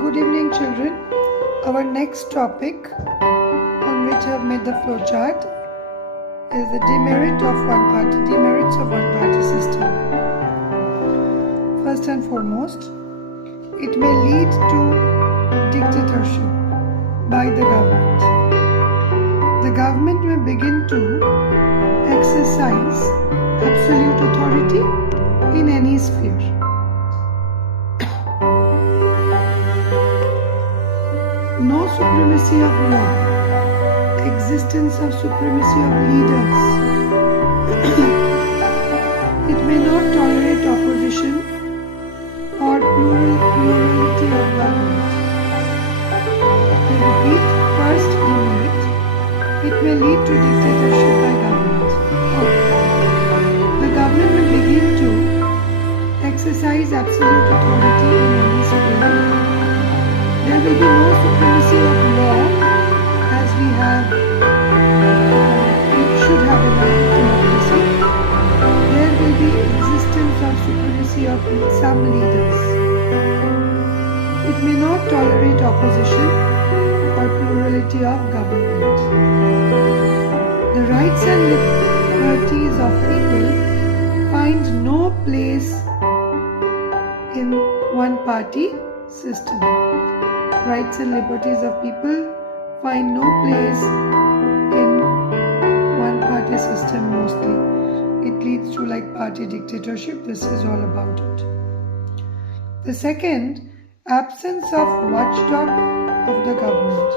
Good evening, children. Our next topic on which I have made the flowchart is the demerits of one party system. First and foremost, it may lead to dictatorship by the government. The government may begin to exercise absolute authority in any sphere. No supremacy of law, existence of supremacy of leaders. It may not tolerate opposition or plurality of government. I repeat, first demerit, it may lead to dictatorship by government. The government will begin to exercise absolute authority in any sphere. There will be no supremacy of law as we should have in our democracy. There will be existence of supremacy of some leaders. It may not tolerate opposition or plurality of government. The rights and liberties of people find no place in one-party system. Rights and liberties of people find no place in one-party system mostly. It leads to party dictatorship. This is all about it. The second, absence of watchdog of the government.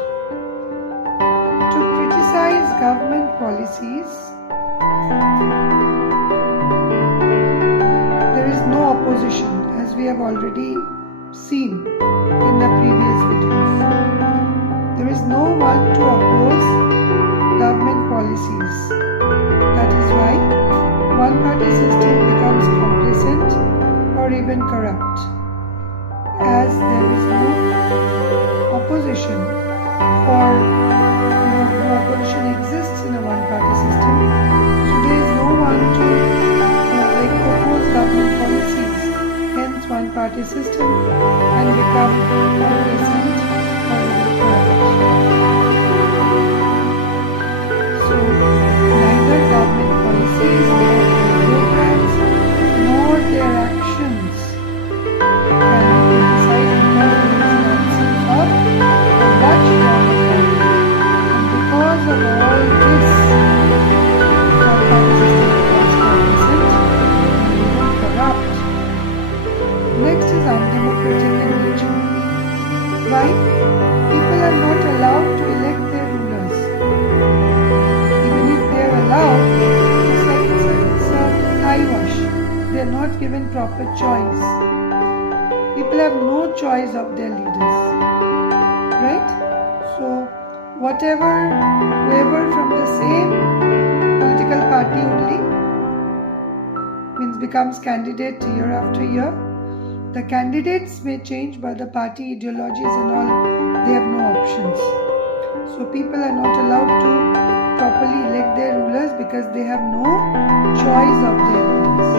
To criticize government policies, there is no opposition, as we have already seen in the previous videos. There is no one to oppose government policies. That is why one-party system becomes complacent or even corrupt, as there is no opposition or no opposition exists in a one-party system. So there is no one to oppose government policies. Hence, one-party system can become complacent or even corrupt. So, neither government policies nor their programs nor their actions can be criticized because there is an absence of a watchdog authority. And because of all this, one-party system becomes complacent and even corrupt. Next is undemocratic in nature. Why? People are not allowed to elect their rulers. Even if they are allowed, it's a eyewash. They are not given proper choice. People have no choice of their leaders. Right? So, whoever from the same political party only becomes candidate year after year. The candidates may change, but the party ideologies and all, they have no options. So people are not allowed to properly elect their rulers because they have no choice of their leaders.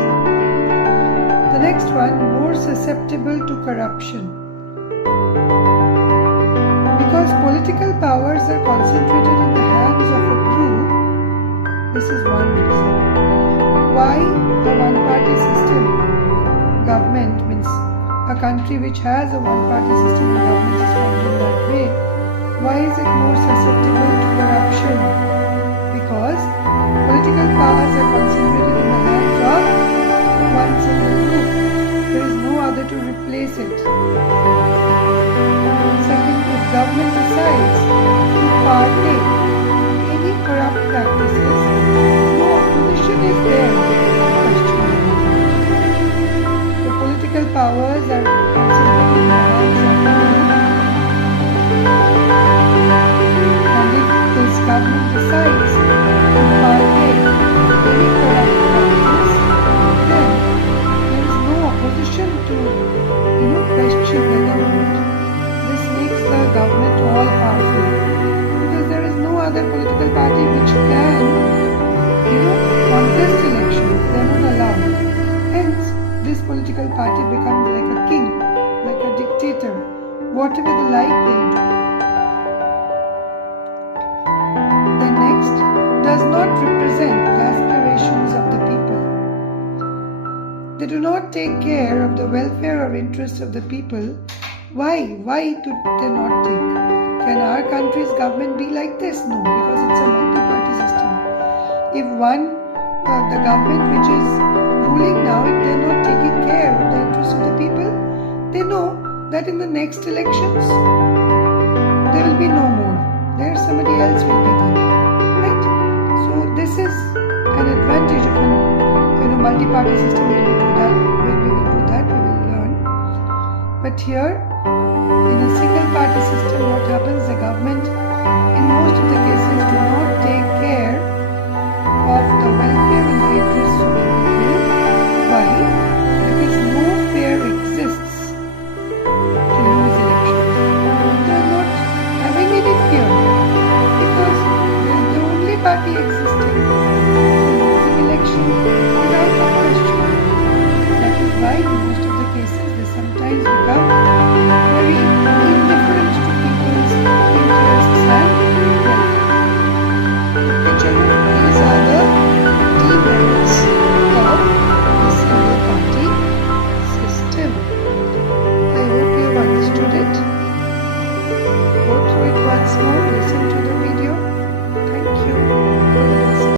The next one, more susceptible to corruption. Because political powers are concentrated in the hands of a group, this is one reason. Why a one-party system? Government means a country which has a one-party system and government is formed in that way. Why is it more susceptible to corruption? Because political powers are concentrated in the hands of one single group. There is no other to replace it. Second, if government decides to partake in any corrupt practices, no opposition is there. Political powers are concentrated in the hands of the group. And if this government decides to partake in any corrupt practice, then there is no opposition to question the government. This makes the government all powerful because there is no other political party which can contest elections. They are not allowed. Hence, this political party becomes like a king later, whatever they like, they'll do. Then next, does not represent the aspirations of the people. They do not take care of the welfare or interests of the people. Why? Why do they not take? Can our country's government be like this? No, because it's a multi-party system. If the government which is ruling now, if they're not taking care of the interests of the people, they know that in the next elections, there will be no more. There somebody else will be there. Right? So this is an advantage of a multi-party system. When we do that, we will learn. But here, in a single party system, what happens? The government, in most of the cases, do not take